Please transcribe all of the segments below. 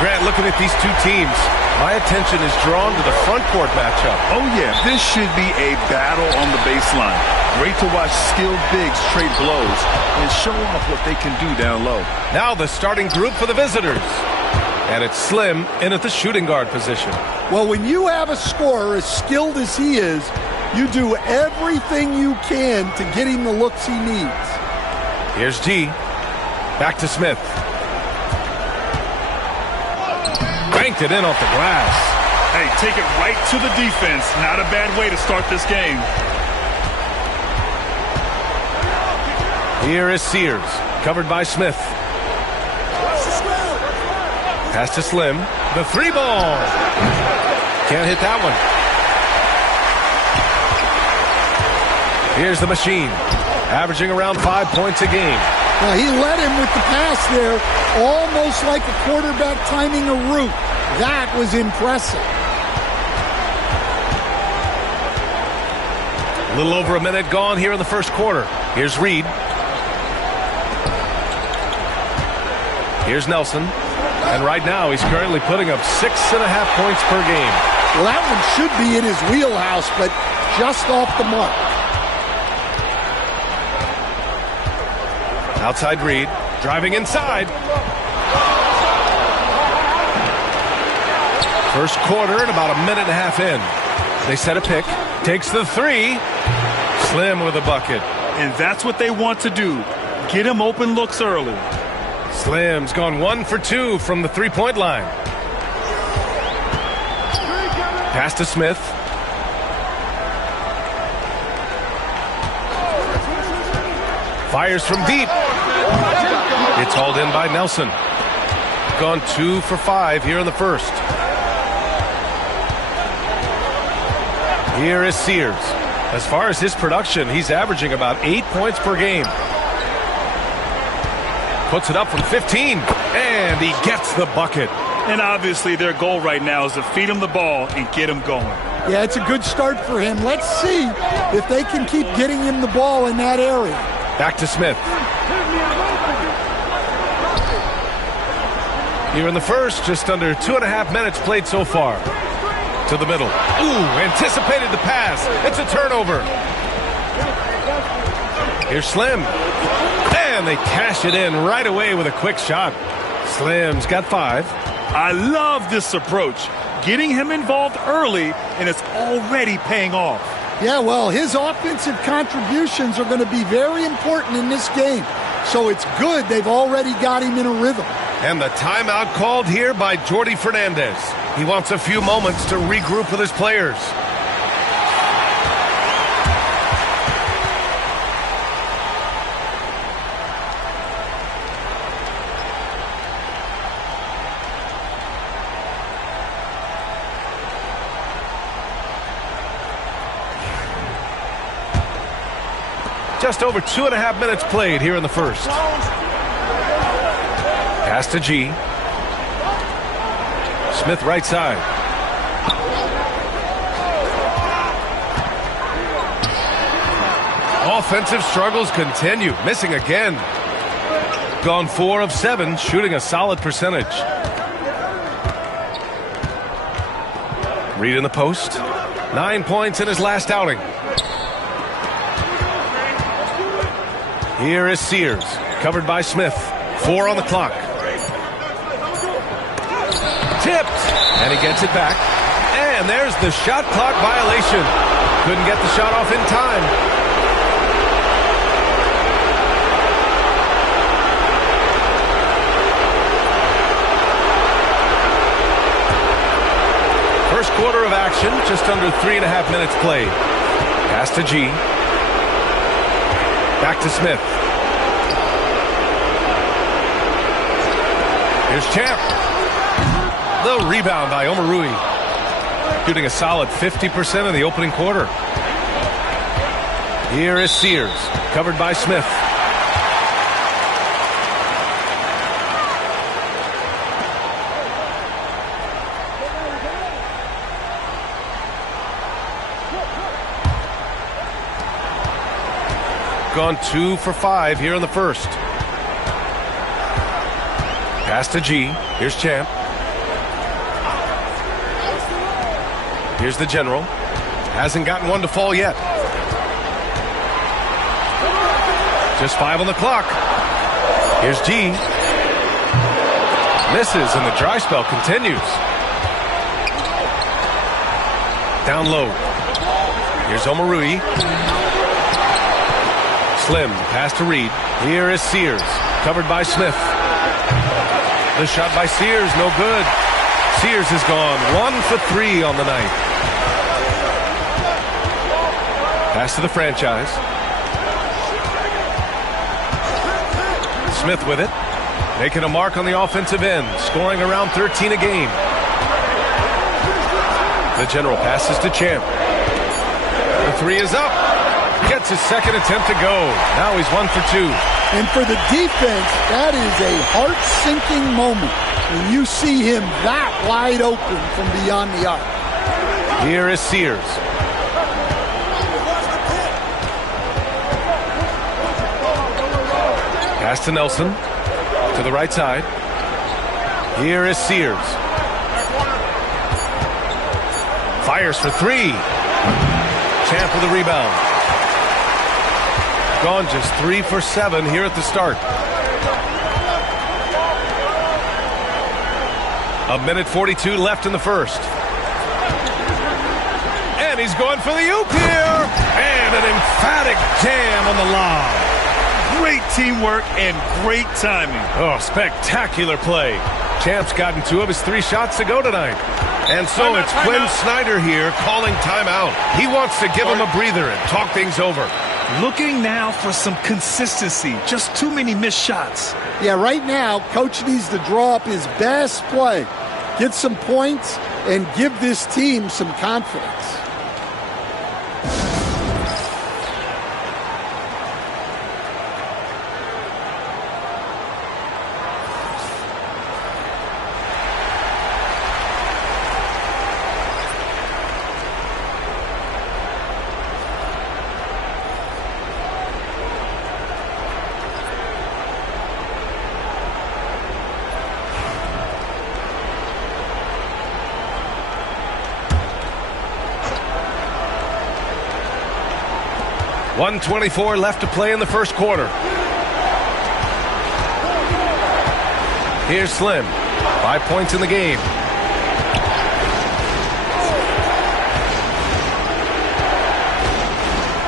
Grant, looking at these two teams, my attention is drawn to the front court matchup. Oh, yeah, this should be a battle on the baseline. Great to watch skilled bigs trade blows and show off what they can do down low. Now the starting group for the visitors. And it's Slim in at the shooting guard position. Well, when you have a scorer as skilled as he is, you do everything you can to get him the looks he needs. Here's G. Back to Smith. Banked it in off the glass. Hey, take it right to the defense. Not a bad way to start this game. Here is Sears, covered by Smith. Pass to Slim. The three ball. Can't hit that one. Here's the machine, averaging around 5 points a game. Now, he led him with the pass there, almost like a quarterback timing a route. That was impressive. A little over a minute gone here in the first quarter. Here's Reed. Here's Nelson. And right now, he's currently putting up 6.5 points per game. Well, that one should be in his wheelhouse, but just off the mark. Outside Reed, driving inside. First quarter and about a minute and a half in. They set a pick, takes the three. Slim with a bucket. And that's what they want to do. Get him open looks early. Slim's gone 1 for 2 from the three-point line. Pass to Smith. Fires from deep. It's hauled in by Nelson. Gone 2 for 5 here in the first. Here is Sears. As far as his production, he's averaging about 8 points per game. Puts it up from 15, and he gets the bucket. And obviously their goal right now is to feed him the ball and get him going. Yeah, it's a good start for him. Let's see if they can keep getting him the ball in that area. Back to Smith. Here in the first, just under 2.5 minutes played so far. To the middle. Ooh, anticipated the pass. It's a turnover. Here's Slim. And they cash it in right away with a quick shot. Slim's got 5. I love this approach. Getting him involved early, and it's already paying off. Yeah, well, his offensive contributions are going to be very important in this game. So it's good they've already got him in a rhythm. And the timeout called here by Jordi Fernandez. He wants a few moments to regroup with his players. Just over 2.5 minutes played here in the first. Pass to G. Smith right side. Offensive struggles continue. Missing again. Gone 4 of 7, shooting a solid percentage. Reed in the post. 9 points in his last outing. Here is Sears, covered by Smith. 4 on the clock. Tipped, and he gets it back. And there's the shot clock violation. Couldn't get the shot off in time. First quarter of action, just under 3.5 minutes played. Pass to G. Back to Smith. Here's Champ. The rebound by Omarui. Shooting a solid 50% in the opening quarter. Here is Sears, covered by Smith. Gone 2 for 5 here in the first. Pass to G. Here's Champ. Here's the general. Hasn't gotten one to fall yet. Just 5 on the clock. Here's G. Misses, and the dry spell continues. Down low. Here's Omarui. Slim, pass to Reed. Here is Sears, covered by Smith. The shot by Sears, no good. Sears is gone. 1 for 3 on the night. Pass to the franchise. Smith with it. Making a mark on the offensive end. Scoring around 13 a game. The general passes to Champ. The 3 is up. Gets his second attempt to go. Now he's 1 for 2. And for the defense, that is a heart-sinking moment when you see him that wide open from beyond the arc. Here is Sears. Pass to Nelson. To the right side. Here is Sears. Fires for 3. Champ with the rebound. Gone just 3 for 7 here at the start. 1:42 left in the first. And he's going for the oop here. And an emphatic jam on the lob. Great teamwork and great timing. Oh, spectacular play. Champ's gotten 2 of his 3 shots to go tonight. And so it's Quinn Snyder here calling timeout. He wants to give him a breather and talk things over. Looking now for some consistency. Just too many missed shots. Yeah, right now, Coach needs to draw up his best play, get some points, and give this team some confidence. .124 left to play in the first quarter. Here's Slim. 5 points in the game.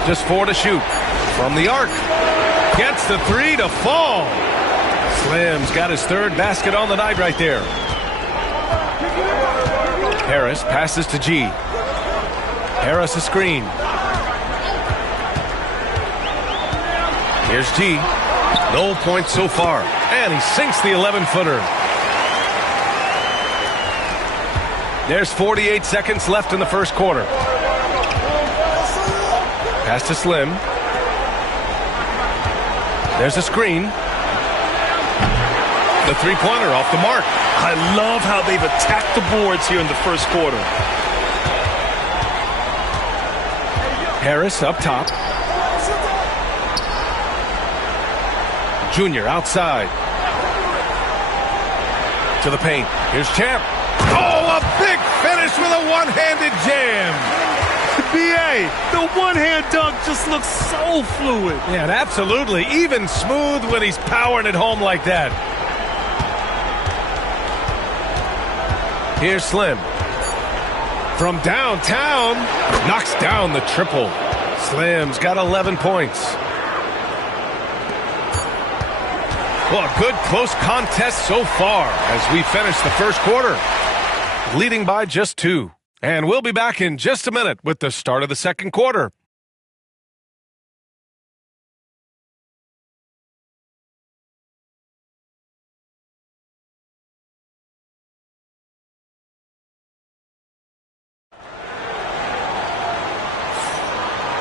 Just 4 to shoot. From the arc. Gets the 3 to fall. Slim's got his 3rd basket on the night right there. Harris passes to G. Harris a screen. Here's G. No points so far. And he sinks the 11-footer. There's 48 seconds left in the first quarter. Pass to Slim. There's a screen. The 3-pointer off the mark. I love how they've attacked the boards here in the first quarter. Harris up top. Junior outside. To the paint. Here's Champ. Oh, a big finish with a one-handed jam. B.A., the one-hand dunk just looks so fluid. Yeah, and absolutely. Even smooth when he's powering it home like that. Here's Slim. From downtown. Knocks down the triple. Slim's got 11 points. Well, a good close contest so far as we finish the first quarter, leading by just 2. And we'll be back in just a minute with the start of the second quarter.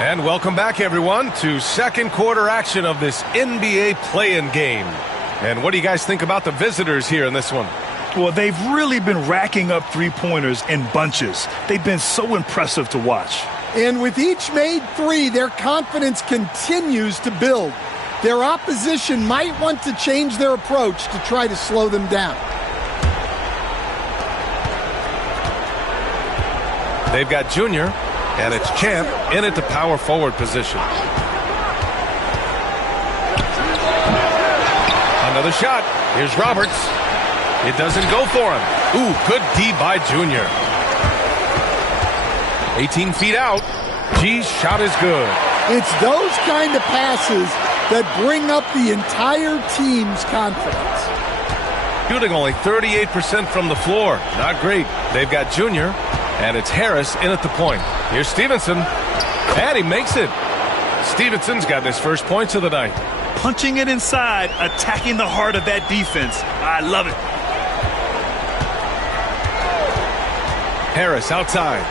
And welcome back, everyone, to second quarter action of this NBA play-in game. And what do you guys think about the visitors here in this one? Well, they've really been racking up three-pointers in bunches. They've been so impressive to watch. And with each made 3, their confidence continues to build. Their opposition might want to change their approach to try to slow them down. They've got Junior, and it's Champ in at the power forward position. Another shot. Here's Roberts. It doesn't go for him. Ooh, good D by Junior. 18 feet out. G's shot is good. It's those kind of passes that bring up the entire team's confidence. Shooting only 38% from the floor. Not great. They've got Junior, and it's Harris in at the point. Here's Stevenson, and he makes it. Stevenson's got his first points of the night. Punching it inside, attacking the heart of that defense. I love it. Harris outside.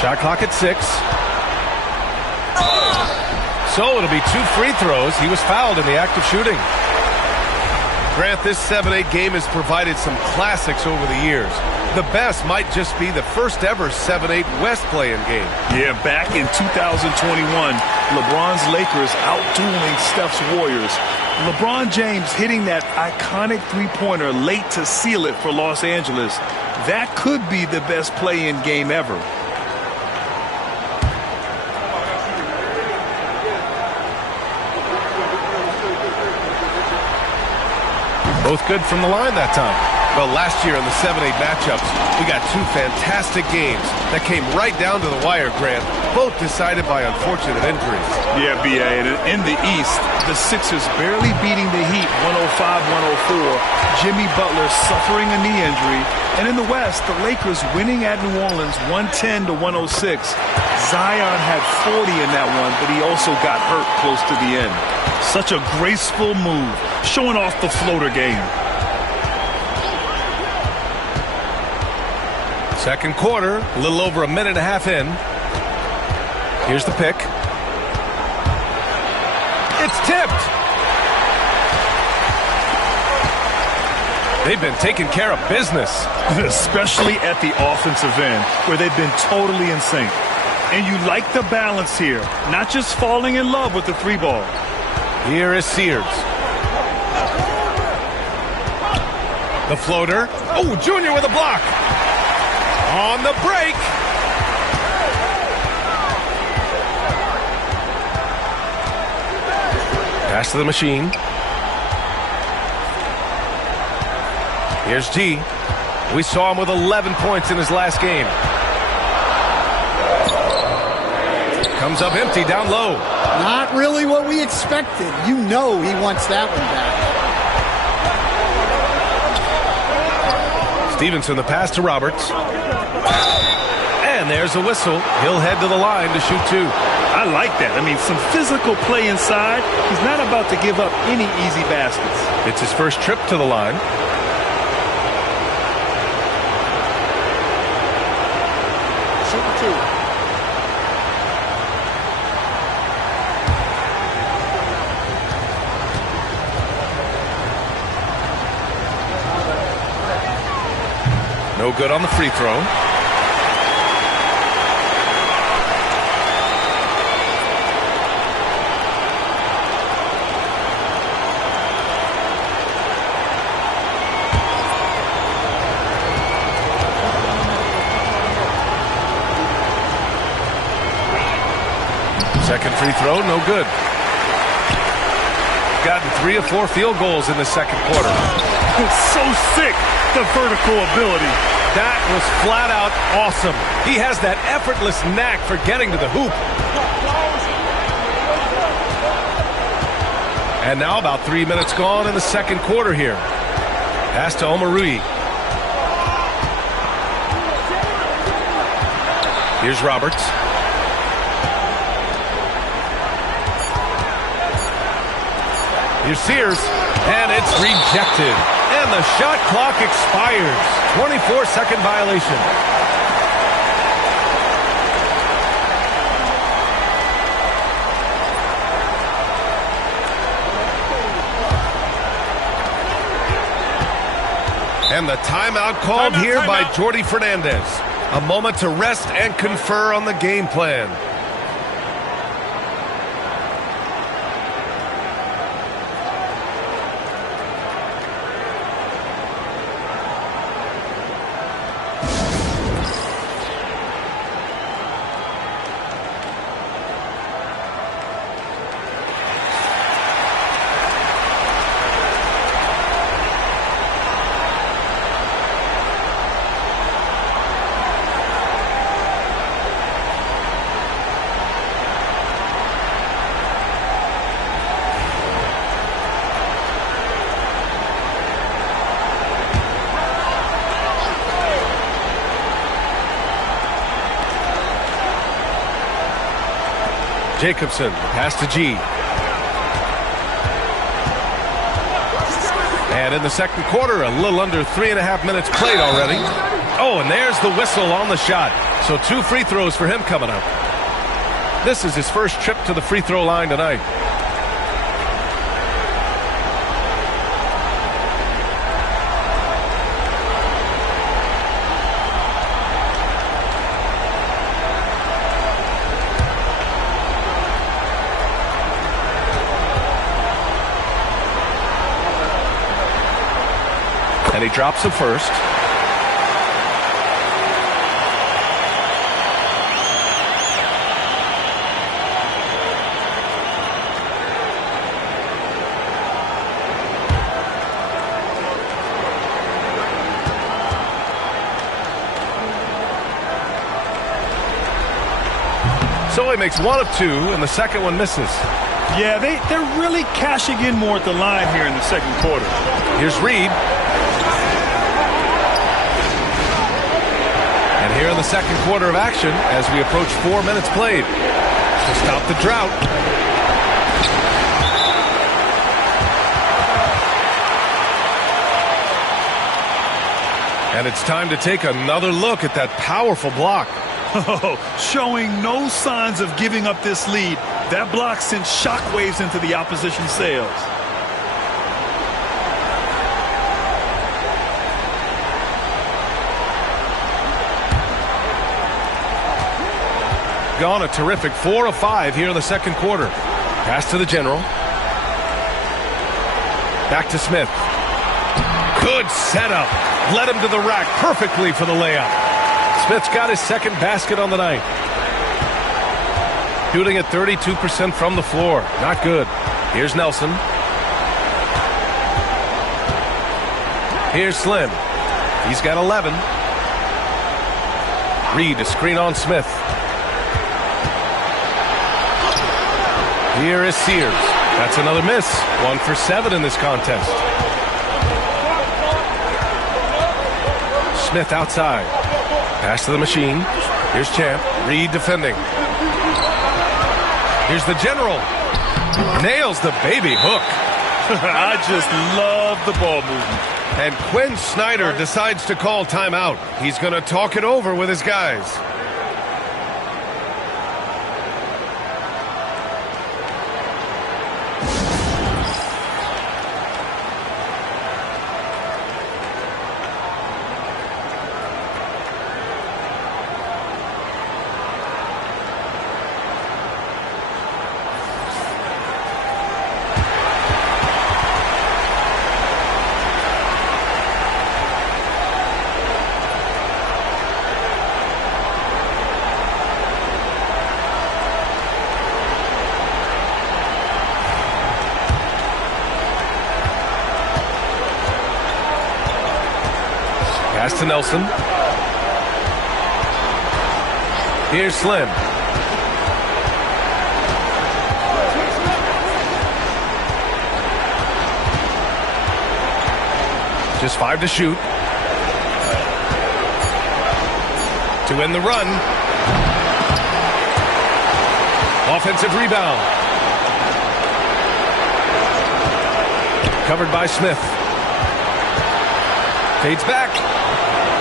Shot clock at 6. So it'll be 2 free throws. He was fouled in the act of shooting. Grant, this 7-8 game has provided some classics over the years. The best might just be the first ever 7-8 West play-in game. Yeah, back in 2021, LeBron's Lakers outdueling Steph's Warriors. LeBron James hitting that iconic three-pointer late to seal it for Los Angeles. That could be the best play-in game ever. Both good from the line that time. Well, last year in the 7-8 matchups, we got 2 fantastic games that came right down to the wire, Grant, both decided by unfortunate injuries. Yeah, B.A., and in the East, the Sixers barely beating the Heat 105-104, Jimmy Butler suffering a knee injury, and in the West, the Lakers winning at New Orleans 110-106. Zion had 40 in that one, but he also got hurt close to the end. Such a graceful move, showing off the floater game. Second quarter, a little over a minute and a half in. Here's the pick. It's tipped. They've been taking care of business. Especially at the offensive end, where they've been totally in sync. And you like the balance here, not just falling in love with the 3-ball. Here is Sears. The floater. Oh, Junior with a block. On the break. Pass to the machine. Here's G. We saw him with 11 points in his last game. Comes up empty down low. Not really what we expected. You know he wants that one back. Stevenson, the pass to Roberts. And there's a whistle. He'll head to the line to shoot 2. I like that. I mean, some physical play inside. He's not about to give up any easy baskets. It's his first trip to the line. Shooting 2. No good on the free throw. Second free throw, no good. Gotten 3 of 4 field goals in the second quarter. It's so sick, the vertical ability. That was flat out awesome. He has that effortless knack for getting to the hoop. And now about 3 minutes gone in the second quarter here. Pass to Omarui. Here's Roberts. Here's Sears, and it's rejected. And the shot clock expires. 24-second violation. And the timeout called here by Jordi Fernandez. A moment to rest and confer on the game plan. Jacobson, pass to G. And in the second quarter, a little under 3.5 minutes played already. Oh, and there's the whistle on the shot. So 2 free throws for him coming up. This is his first trip to the free throw line tonight. And he drops the first. So he makes 1 of 2, and the second one misses. Yeah, they're really cashing in more at the line here in the second quarter. Here's Reed. And here in the second quarter of action, as we approach 4 minutes played, to stop the drought. And it's time to take another look at that powerful block. Oh, showing no signs of giving up this lead. That block sent shockwaves into the opposition sails. Gone a terrific 4 of 5 here in the second quarter. Pass to the general. Back to Smith. Good setup. Led him to the rack perfectly for the layup. Smith's got his second basket on the night. Shooting at 32% from the floor. Not good. Here's Nelson. Here's Slim. He's got 11. Reed, a screen on Smith. Here is Sears. That's another miss. 1 for 7 in this contest. Smith outside. Pass to the machine. Here's Champ. Reed defending. Here's the general. Nails the baby hook. I just love the ball movement. And Quinn Snyder decides to call timeout. He's going to talk it over with his guys. Pass to Nelson. Here's Slim. Just 5 to shoot. To end the run. Offensive rebound. Covered by Smith. Fades back.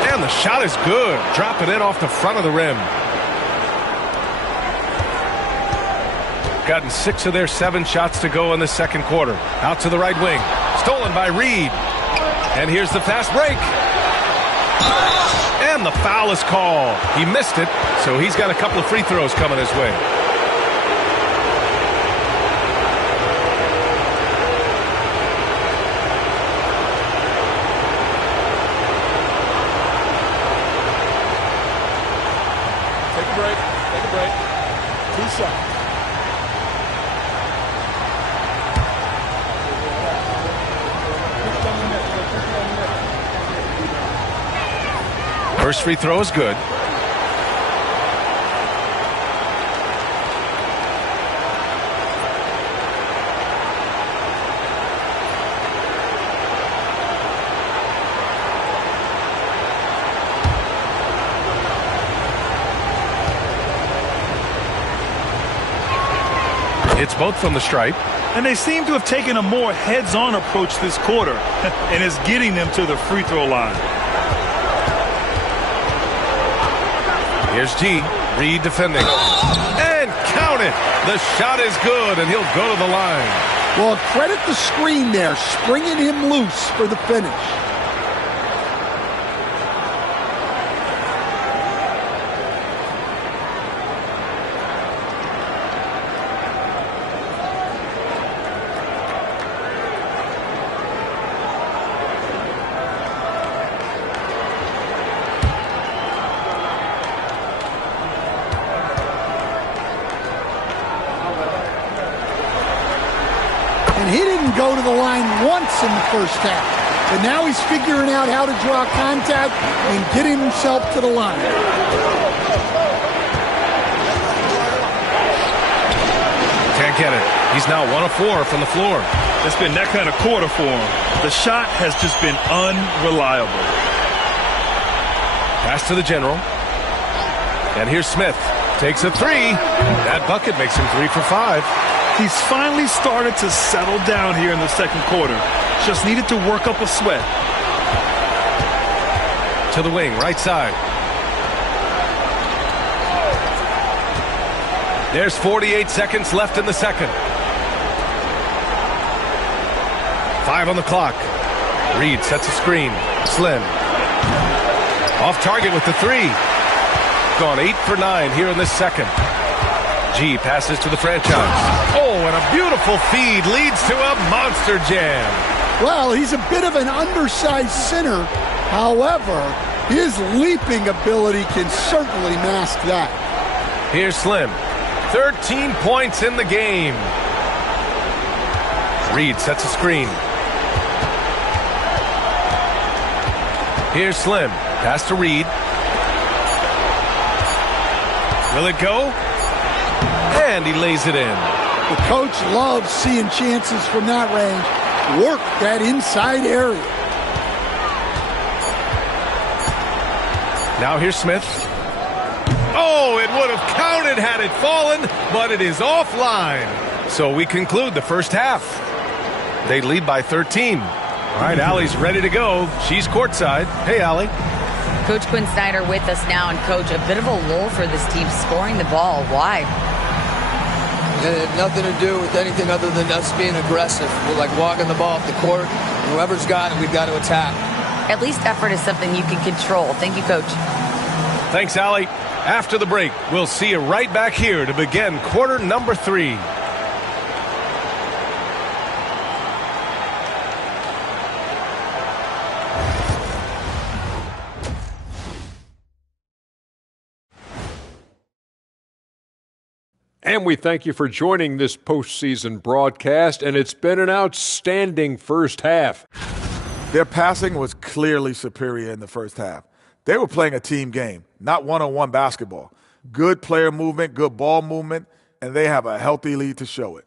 And the shot is good. Dropping it off the front of the rim. Gotten 6 of their 7 shots to go in the second quarter. Out to the right wing. Stolen by Reed. And here's the fast break. And the foul is called. He missed it, so he's got a couple of free throws coming his way. Take a break. 2 seconds. First free throw is good. It's both from the stripe. And they seem to have taken a more heads-on approach this quarter, and it's getting them to the free throw line. Here's G. Reed defending. And count it! The shot is good, and he'll go to the line. Well, credit the screen there, springing him loose for the finish. And he didn't go to the line once in the first half. But now he's figuring out how to draw contact and get himself to the line. Can't get it. He's now 1 of 4 from the floor. It's been that kind of quarter for him. The shot has just been unreliable. Pass to the general. And here's Smith. Takes a 3. That bucket makes him 3 for 5. He's finally started to settle down here in the second quarter. Just needed to work up a sweat. To the wing, right side. There's 48 seconds left in the second. 5 on the clock. Reed sets a screen. Slim. Off target with the 3. Gone 8 for 9 here in this second. G passes to the franchise. Oh, and a beautiful feed leads to a monster jam. Well, he's a bit of an undersized center. However, his leaping ability can certainly mask that. Here's Slim. 13 points in the game. Reed sets a screen. Here's Slim. Pass to Reed. Will it go? And he lays it in. The coach loves seeing chances from that range. Work that inside area. Now here's Smith. Oh, it would have counted had it fallen, but it is offline. So we conclude the first half. They lead by 13. All right, Allie's ready to go. She's courtside. Hey, Allie. Coach Quinn Snyder with us now. And, Coach, a bit of a lull for this team scoring the ball. Why? It had nothing to do with anything other than us being aggressive. We're like walking the ball up the court. And whoever's got it, we've got to attack. At least effort is something you can control. Thank you, Coach. Thanks, Allie. After the break, we'll see you right back here to begin quarter number 3. And we thank you for joining this postseason broadcast, and it's been an outstanding first half. Their passing was clearly superior in the first half. They were playing a team game, not one-on-one basketball. Good player movement, good ball movement, and they have a healthy lead to show it.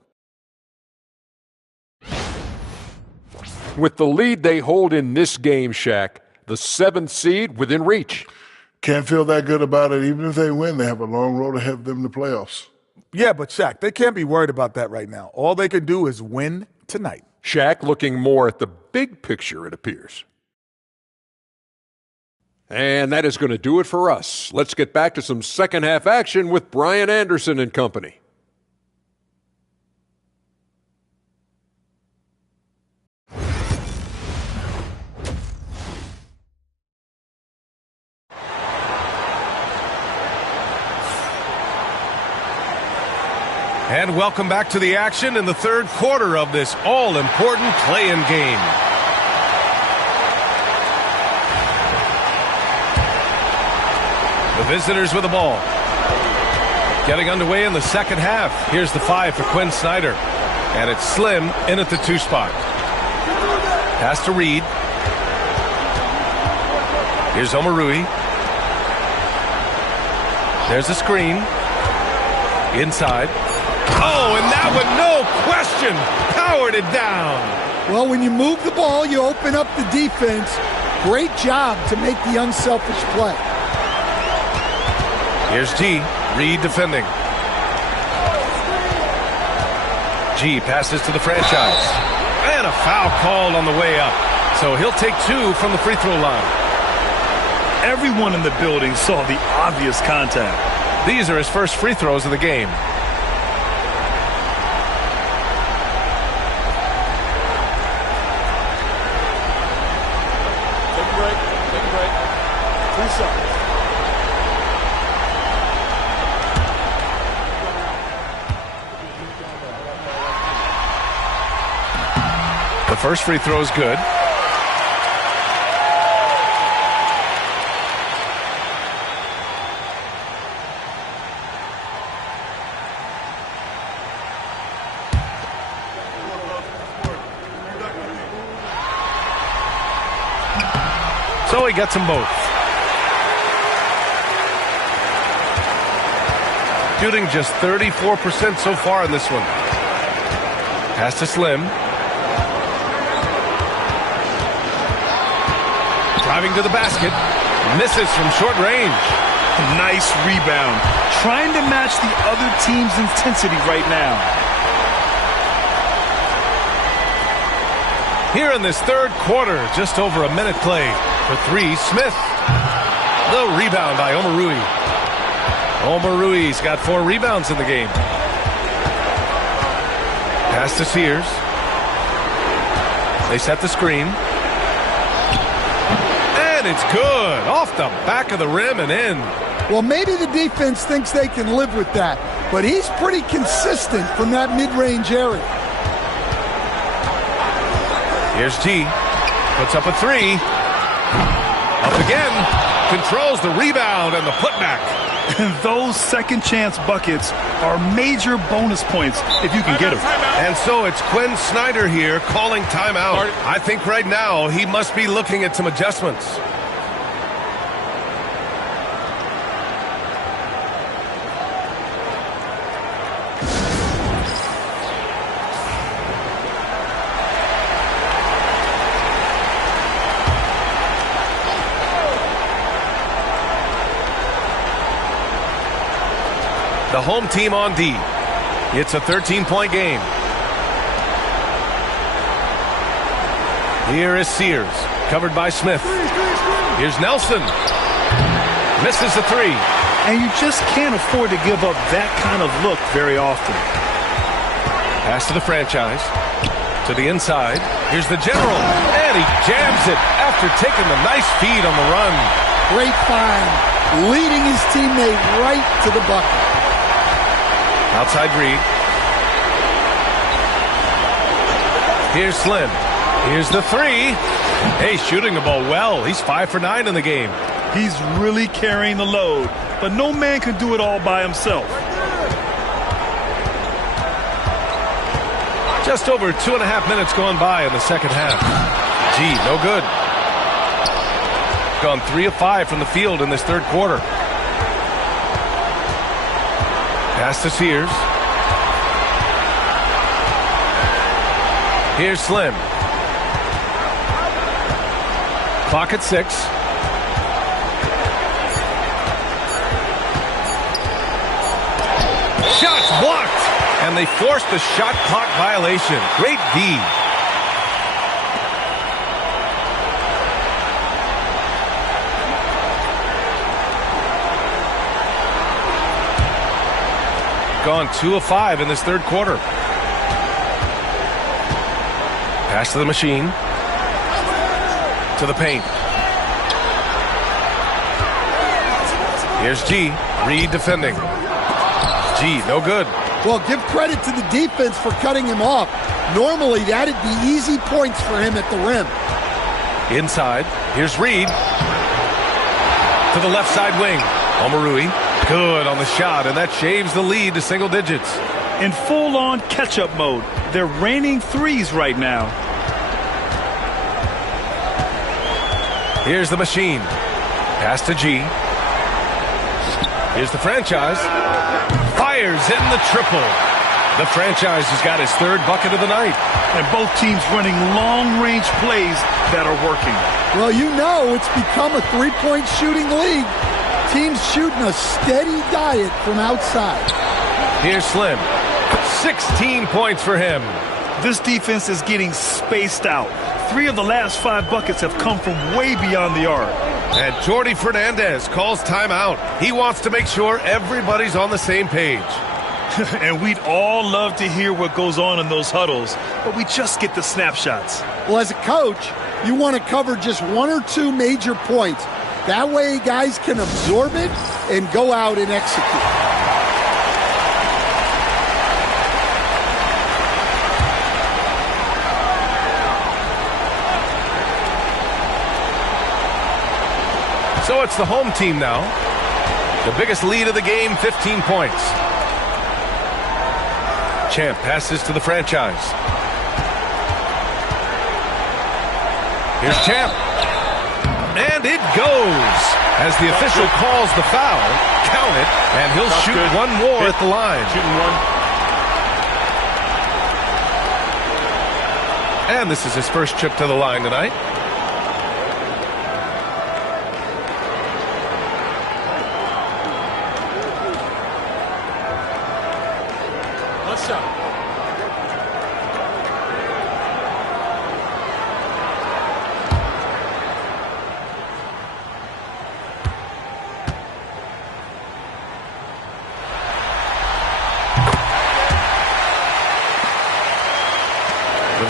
With the lead they hold in this game, Shaq, the 7th seed within reach. Can't feel that good about it. Even if they win, they have a long road ahead of them in the playoffs. Yeah, but Shaq, they can't be worried about that right now. All they can do is win tonight. Shaq looking more at the big picture, it appears. And that is going to do it for us. Let's get back to some second half action with Brian Anderson and company. And welcome back to the action in the third quarter of this all-important play-in game. The visitors with the ball. Getting underway in the second half. Here's the 5 for Quinn Snyder. And it's Slim in at the 2 spot. Pass to Reed. Here's Omarui. There's a screen. Inside. Oh, and that one, no question, powered it down. Well, when you move the ball, you open up the defense. Great job to make the unselfish play. Here's G. Reed defending. G passes to the franchise. And a foul called on the way up. So he'll take 2 from the free throw line. Everyone in the building saw the obvious contact. These are his first free throws of the game. Take a break. 3 seconds. The first free throw is good. So he gets them both. Shooting just 34% so far in this one. Pass to Slim. Driving to the basket. Misses from short range. Nice rebound. Trying to match the other team's intensity right now. Here in this third quarter, just over a minute played. For 3, Smith. The rebound by Omarui. Omarui's got 4 rebounds in the game. Pass to Sears. They set the screen. And it's good. Off the back of the rim and in. Well, maybe the defense thinks they can live with that, but he's pretty consistent from that mid-range area. Here's G. Puts up a 3. Up again. Controls the rebound and the putback. Those second chance buckets are major bonus points if you can get them. And so it's Quinn Snyder here calling timeout. I think right now he must be looking at some adjustments. The home team on D. It's a 13-point game. Here is Sears, covered by Smith. Here's Nelson. Misses the 3. And you just can't afford to give up that kind of look very often. Pass to the franchise. To the inside. Here's the general. And he jams it after taking the nice feed on the run. Great find. Leading his teammate right to the bucket. Outside Reed. Here's Slim. Here's the 3. Hey, shooting the ball well. He's 5 for 9 in the game. He's really carrying the load, but no man can do it all by himself. Just over 2.5 minutes gone by in the second half. G, no good. Gone 3 of 5 from the field in this third quarter. Pass to Sears. Here's Slim. Clock at 6. Shots blocked. And they forced the shot clock violation. Great D. Gone 2 of 5 in this third quarter. Pass to the machine. To the paint. Here's G. Reed defending. G, no good. Well, give credit to the defense for cutting him off. Normally, that'd be easy points for him at the rim. Inside. Here's Reed. To the left side wing. Omarui. Good on the shot, and that shaves the lead to single digits. In full-on catch-up mode, they're raining threes right now. Here's the machine. Pass to G. Here's the franchise. Fires in the triple. The franchise has got his 3rd bucket of the night. And both teams running long-range plays that are working. Well, you know it's become a 3-point shooting league. Teams shooting a steady diet from outside. Here's Slim. 16 points for him. This defense is getting spaced out. 3 of the last 5 buckets have come from way beyond the arc. And Jordi Fernandez calls timeout. He wants to make sure everybody's on the same page. And we'd all love to hear what goes on in those huddles, but we just get the snapshots. Well, as a coach, you want to cover just 1 or 2 major points. That way guys can absorb it and go out and execute. So it's the home team now. The biggest lead of the game, 15 points. Champ passes to the franchise. Here's Champ. And it goes. As the official calls the foul, count it, and he'll shoot good. One more at the line. Shooting one. And this is his first trip to the line tonight.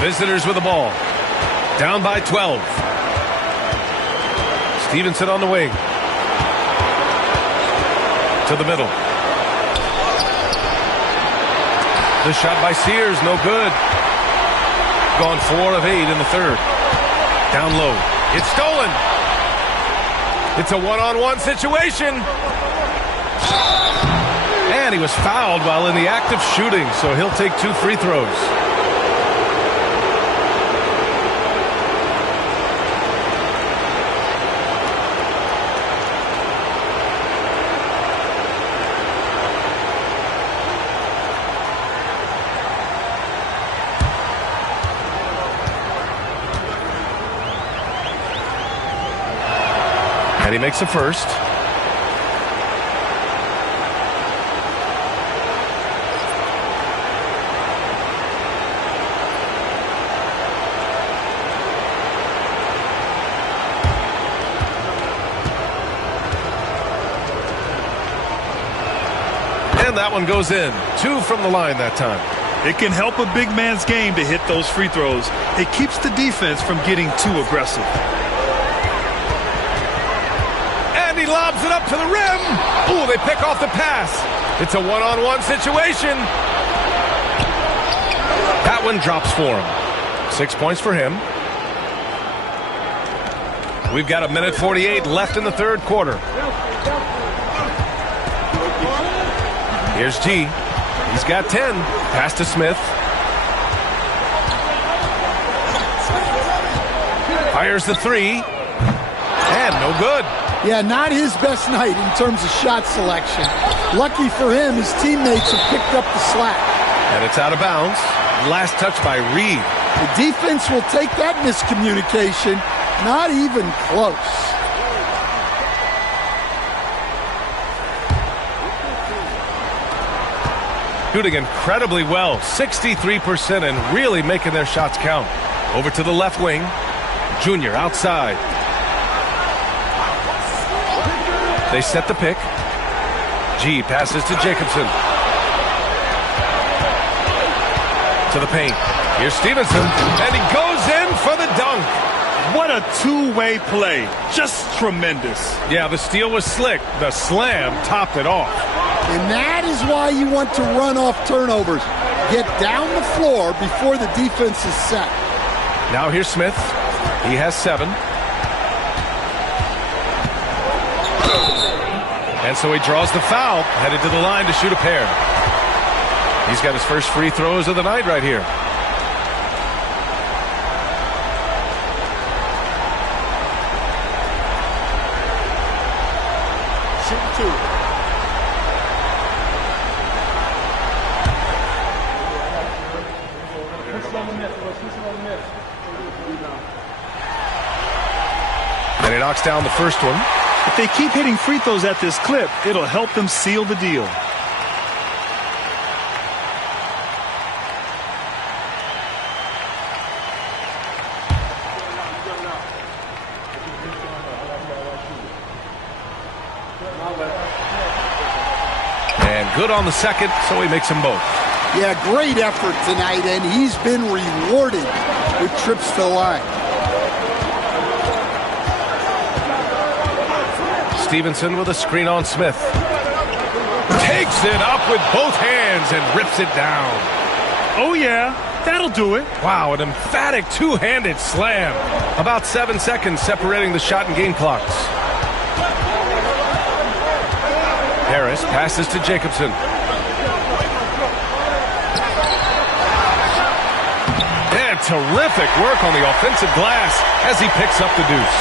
Visitors with the ball. Down by 12. Stevenson on the wing. To the middle. The shot by Sears, no good. Gone 4 of 8 in the third. Down low. It's stolen. It's a one-on-one situation. And he was fouled while in the act of shooting, so he'll take 2 free throws. And he makes a first. And that one goes in. 2 from the line that time. It can help a big man's game to hit those free throws. It keeps the defense from getting too aggressive. He lobs it up to the rim. Ooh, they pick off the pass. It's a one-on-one situation. That one drops for him. 6 points for him. We've got 1:48 left in the third quarter. Here's G. He's got 10. Pass to Smith. Fires the 3. And no good. Yeah, not his best night in terms of shot selection. Lucky for him, his teammates have picked up the slack. And it's out of bounds. Last touch by Reed. The defense will take that miscommunication. Not even close. Shooting incredibly well. 63% and really making their shots count. Over to the left wing. Junior outside. They set the pick. G passes to Jacobson. To the paint. Here's Stevenson. And he goes in for the dunk. What a two-way play. Just tremendous. Yeah, the steal was slick. The slam topped it off. And that is why you want to run off turnovers. Get down the floor before the defense is set. Now here's Smith. He has 7. And so he draws the foul, headed to the line to shoot a pair. He's got his first free throws of the night right here. Shoot 2. And he knocks down the first one. If they keep hitting free throws at this clip, it'll help them seal the deal. good on the second, so he makes them both. Yeah, great effort tonight, and he's been rewarded with trips to the line. Stevenson with a screen on Smith. Takes it up with both hands and rips it down. Oh, yeah, that'll do it. Wow, an emphatic two-handed slam. About 7 seconds separating the shot and game clocks. Harris passes to Jacobson. And terrific work on the offensive glass as he picks up the deuce.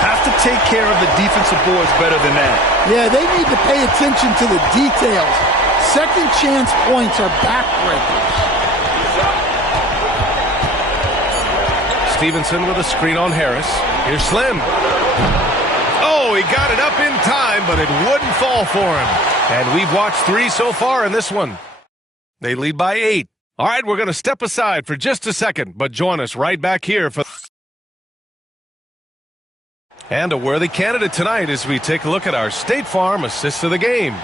Have to take care of the defensive boards better than that. Yeah, they need to pay attention to the details. Second chance points are backbreakers. Stevenson with a screen on Harris. Here's Slim. Oh, he got it up in time, but it wouldn't fall for him. And we've watched 3 so far in this one. They lead by 8. All right, we're going to step aside for just a second, but join us right back here for... And a worthy candidate tonight as we take a look at our State Farm Assist of the Game.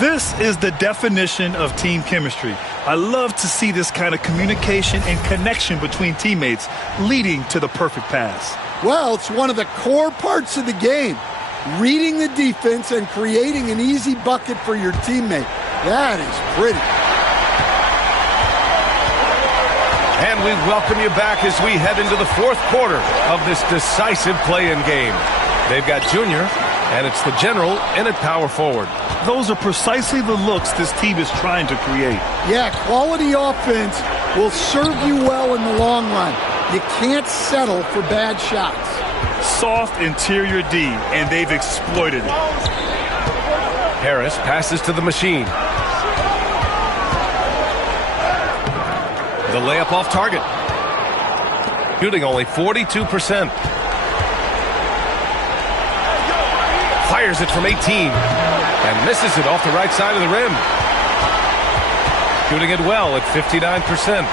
This is the definition of team chemistry. I love to see this kind of communication and connection between teammates leading to the perfect pass. Well, it's one of the core parts of the game. Reading the defense and creating an easy bucket for your teammate. That is pretty. And we welcome you back as we head into the 4th quarter of this decisive play-in game. They've got Junior, and it's the General in at power forward. Those are precisely the looks this team is trying to create. Yeah, quality offense will serve you well in the long run. You can't settle for bad shots. Soft interior D, and they've exploited it. Harris passes to the machine. The layup off target. Shooting only 42%. Fires it from 18 and misses it off the right side of the rim. Shooting it well at 59%.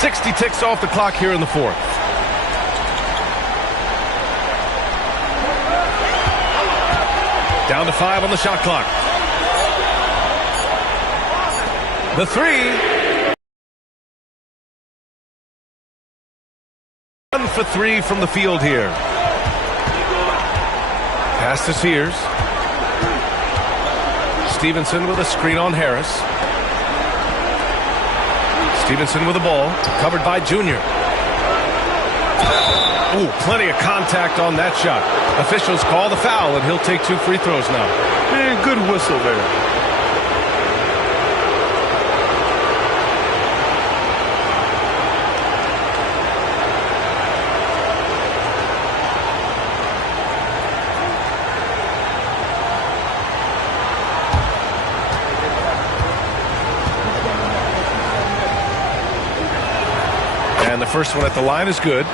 60 ticks off the clock here in the 4th. Down to 5 on the shot clock. The 3. 1 for 3 from the field here. Pass to Sears. Stevenson with a screen on Harris. Stevenson with the ball, covered by Junior. Ooh, plenty of contact on that shot. Officials call the foul, and he'll take 2 free throws now. Man, good whistle there. And the first one at the line is good.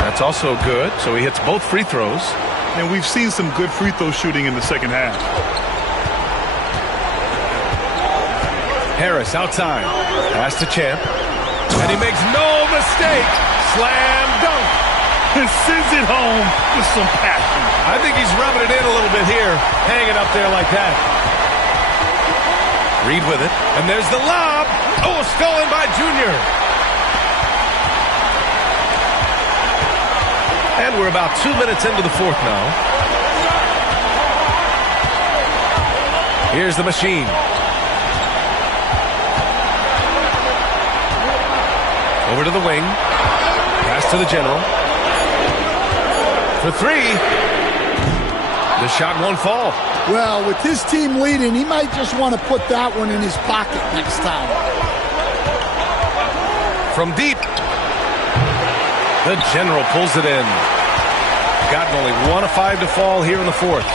That's also good, so he hits both free throws. And we've seen some good free throw shooting in the second half. Harris outside. Pass to Champ. And he makes no mistake. Slam dunk. And sends it home with some passion. I think he's rubbing it in a little bit here. Hanging up there like that. Reed with it. And there's the lob. Oh, stolen by Junior. And we're about 2 minutes into the 4th now. Here's the machine. Over to the wing. Pass to the General. For 3. The shot won't fall. Well, with his team leading, he might just want to put that one in his pocket next time. From deep. The General pulls it in. Gotten only 1 of 5 to fall here in the 4th.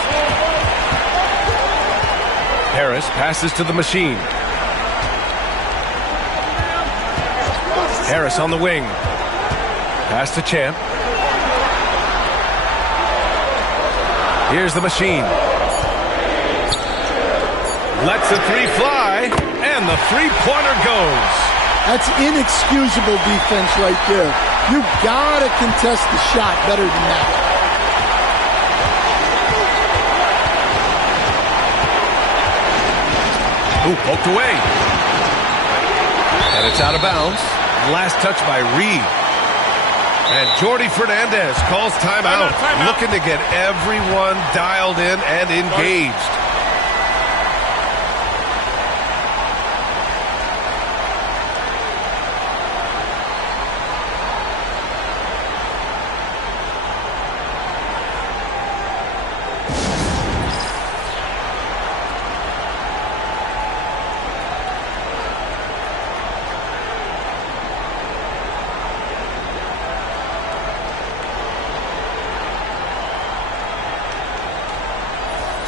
Harris passes to the machine. Harris on the wing. Pass to Champ. Here's the machine. Lets the three fly, and the three-pointer goes. That's inexcusable defense right there. You gotta contest the shot better than that. Ooh, poked away. And it's out of bounds. Last touch by Reed. And Jordi Fernandez calls timeout, looking to get everyone dialed in and engaged.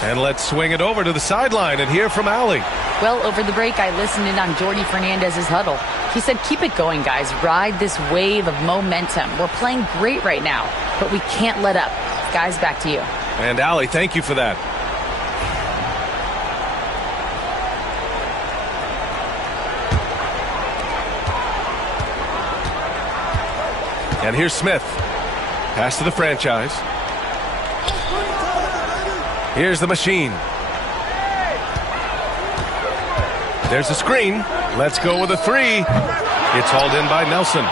And let's swing it over to the sideline and hear from Allie. Well, over the break, I listened in on Jordi Fernandez's huddle. He said, keep it going, guys. Ride this wave of momentum. We're playing great right now, but we can't let up. Guys, back to you. And Allie, thank you for that. And here's Smith. Pass to the franchise. Here's the machine. There's a screen. Let's go with a three. It's hauled in by Nelson.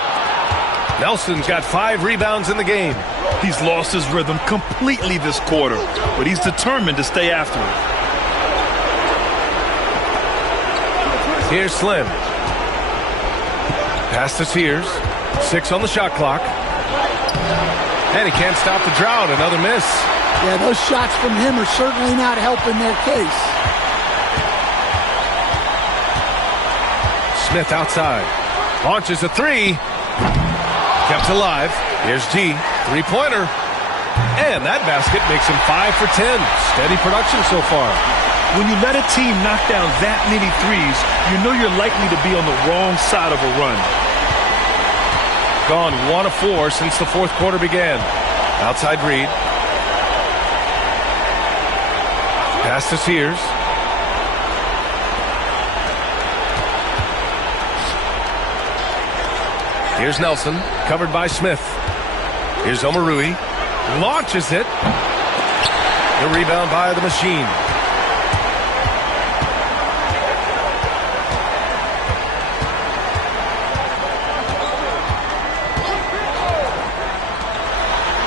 Nelson's got 5 rebounds in the game. He's lost his rhythm completely this quarter, but he's determined to stay after it. Here's Slim. Pass to Sears. 6 on the shot clock. And he can't stop the drought. Another miss. Yeah, those shots from him are certainly not helping their case. Smith outside. Launches a three. Kept alive. Here's G. Three-pointer. And that basket makes him 5 for 10. Steady production so far. When you let a team knock down that many threes, you know you're likely to be on the wrong side of a run. Gone 1 of 4 since the fourth quarter began. Outside Reed. Pass to Sears. Here's Nelson, covered by Smith. Here's Omarui. Launches it. The rebound by the machine.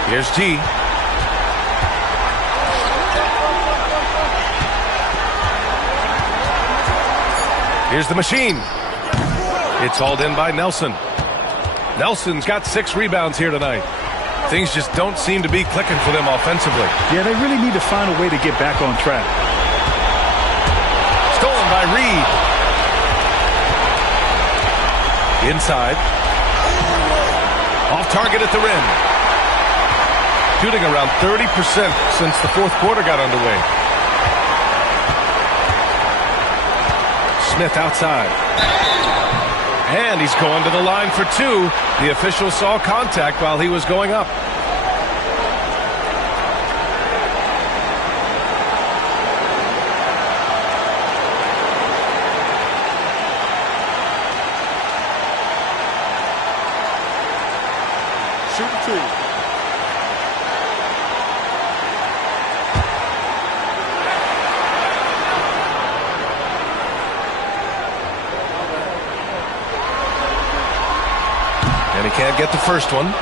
Here's G. Here's the machine. It's hauled in by Nelson. Nelson's got 6 rebounds here tonight. Things just don't seem to be clicking for them offensively. Yeah, they really need to find a way to get back on track. Stolen by Reed. Inside. Off target at the rim. Shooting around 30% since the fourth quarter got underway. Smith outside. And he's going to the line for 2. The official saw contact while he was going up. Shoot 2. And he can't get the first one.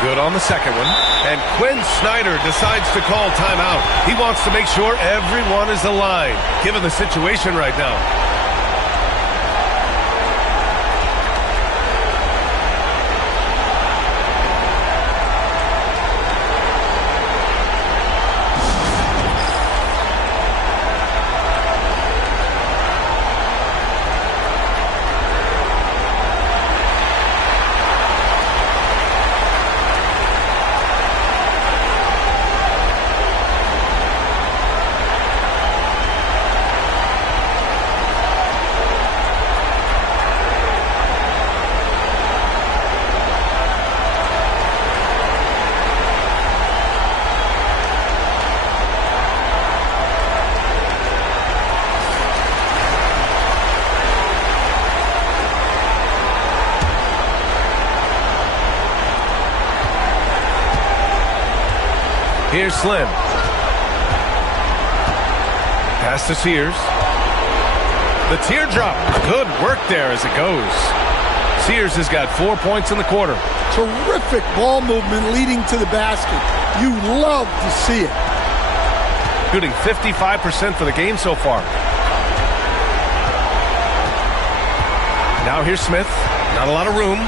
Good on the second one. And Quinn Snyder decides to call timeout. He wants to make sure everyone is aligned, given the situation right now. Here's Slim. Pass to Sears. The teardrop. Good work there as it goes. Sears has got 4 points in the quarter. Terrific ball movement leading to the basket. You love to see it. Shooting 55% for the game so far. Now here's Smith. Not a lot of room.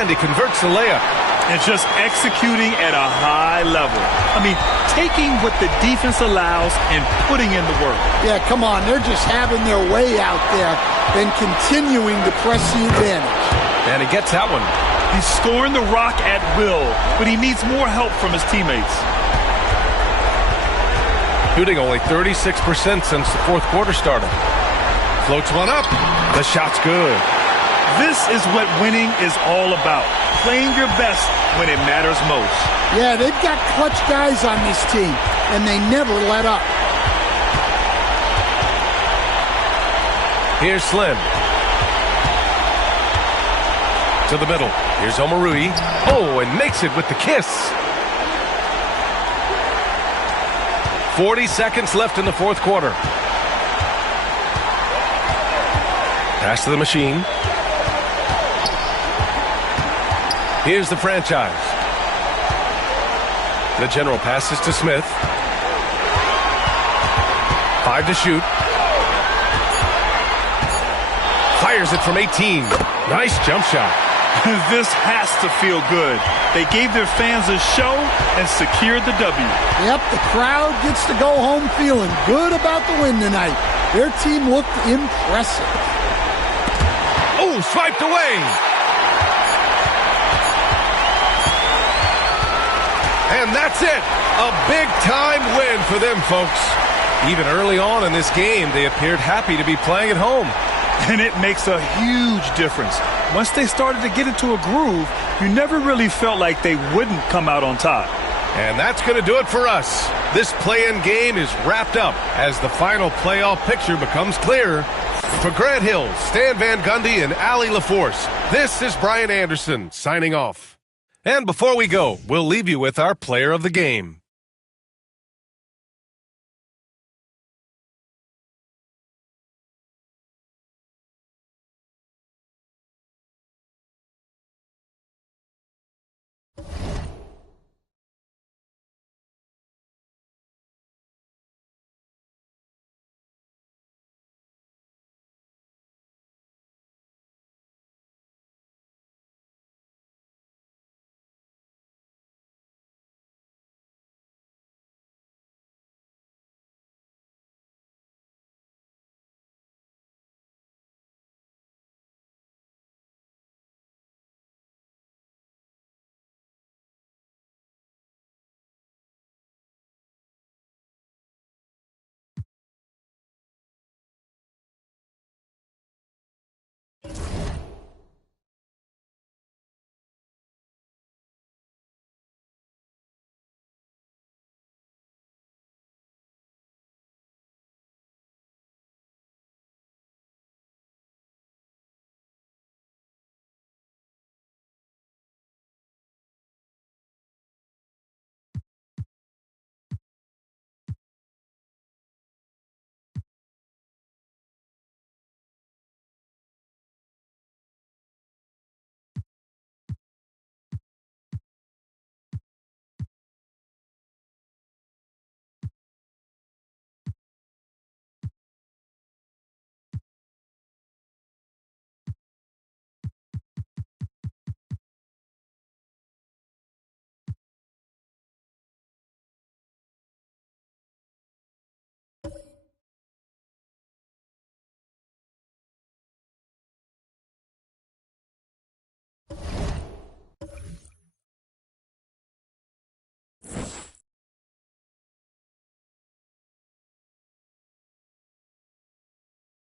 And he converts the layup. And just executing at a high level. I mean, taking what the defense allows and putting in the work. Yeah, come on. They're just having their way out there and continuing to press the advantage. And he gets that one. He's scoring the rock at will, but he needs more help from his teammates. Shooting only 36% since the fourth quarter started. Floats one up. The shot's good. This is what winning is all about. Playing your best when it matters most. Yeah, they've got clutch guys on this team, and they never let up. Here's Slim. To the middle. Here's Omarui. Oh, and makes it with the kiss. 40 seconds left in the fourth quarter. Pass to the machine. Here's the franchise. The general passes to Smith. 5 to shoot. Fires it from 18. Nice jump shot. This has to feel good. They gave their fans a show and secured the W. Yep, the crowd gets to go home feeling good about the win tonight. Their team looked impressive. Oh, swiped away. And that's it. A big-time win for them, folks. Even early on in this game, they appeared happy to be playing at home. And it makes a huge difference. Once they started to get into a groove, you never really felt like they wouldn't come out on top. And that's going to do it for us. This play-in game is wrapped up as the final playoff picture becomes clearer. For Grant Hill, Stan Van Gundy, and Allie LaForce, this is Brian Anderson signing off. And before we go, we'll leave you with our player of the game.